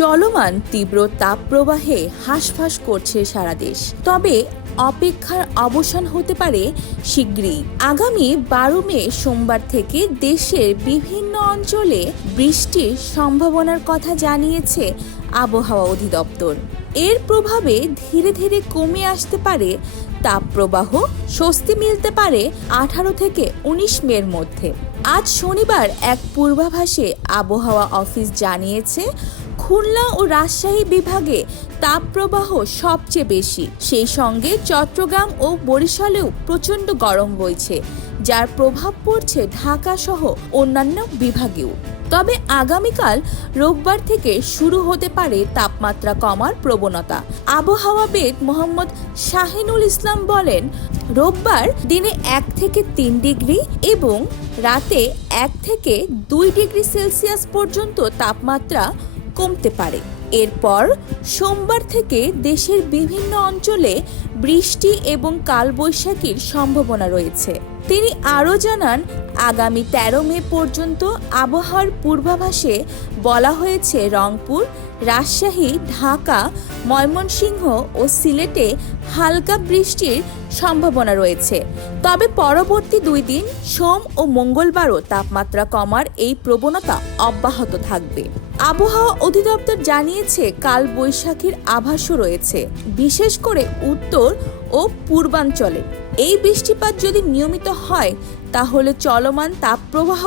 চলমান তীব্র তাপ প্রবাহে হাঁসফাঁস করছে সারা দেশ। তবে অপেক্ষার অবসান হতে পারে শীঘ্রই আগামী বারো মে সোমবার থেকে দেশের বিভিন্ন অঞ্চলে বৃষ্টির সম্ভাবনার কথা জানিয়েছে আবহাওয়া অধিদপ্তর। এর প্রভাবে ধীরে ধীরে কমে আসতে পারে তাপপ্রবাহ, স্বস্তি মিলতে পারে আঠারো থেকে উনিশ মের মধ্যে। আজ শনিবার এক পূর্বাভাসে আবহাওয়া অফিস জানিয়েছে, খুলনা ও রাজশাহী বিভাগে তাপপ্রবাহ সবচেয়ে বেশি। সেই সঙ্গে চট্টগ্রাম ও বরিশালেও প্রচণ্ড গরম বইছে। যার প্রভাব পড়ছে ঢাকা সহ অন্যান্য বিভাগেও। তবে আগামীকাল রোববার থেকে শুরু হতে পারে তাপমাত্রা কমার প্রবণতা। আবহাওয়াবিদ মোহাম্মদ শাহিনুল ইসলাম বলেন, রোববার দিনে এক থেকে তিন ডিগ্রি এবং রাতে এক থেকে দুই ডিগ্রি সেলসিয়াস পর্যন্ত তাপমাত্রা কমতে পারে। এরপর সোমবার থেকে দেশের বিভিন্ন অঞ্চলে বৃষ্টি এবং কালবৈশাখীর সম্ভাবনা রয়েছে। তিনি আরও জানান, আগামী তেরো মে পর্যন্ত আবহাওয়ার পূর্বাভাসে বলা হয়েছে রংপুর, রাজশাহী, ঢাকা, ময়মনসিংহ ও সিলেটে হালকা বৃষ্টির সম্ভাবনা রয়েছে। তবে পরবর্তী দুই দিন সোম ও মঙ্গলবারও তাপমাত্রা কমার এই প্রবণতা অব্যাহত থাকবে। আবহাওয়া অধিদপ্তর জানিয়েছে, কাল বৈশাখীর আভাসও রয়েছে, বিশেষ করে উত্তর ও পূর্বাঞ্চলে। এই বৃষ্টিপাত যদি নিয়মিত হয়, তাহলে চলমান তাপপ্রবাহ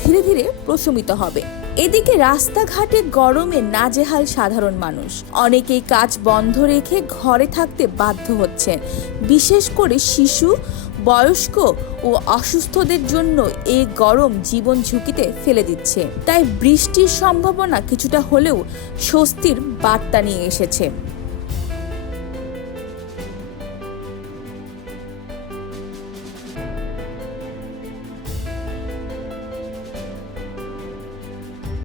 ধীরে ধীরে প্রশমিত হবে। এদিকে রাস্তাঘাটে গরমে নাজেহাল সাধারণ মানুষ। অনেকেই কাজ বন্ধ রেখে ঘরে থাকতে বাধ্য হচ্ছেন। বিশেষ করে শিশু, বয়স্ক ও অসুস্থদের জন্য এই গরম জীবন ঝুঁকিতে ফেলে দিচ্ছে। তাই বৃষ্টির সম্ভাবনা কিছুটা হলেও স্বস্তির বার্তা নিয়ে এসেছে।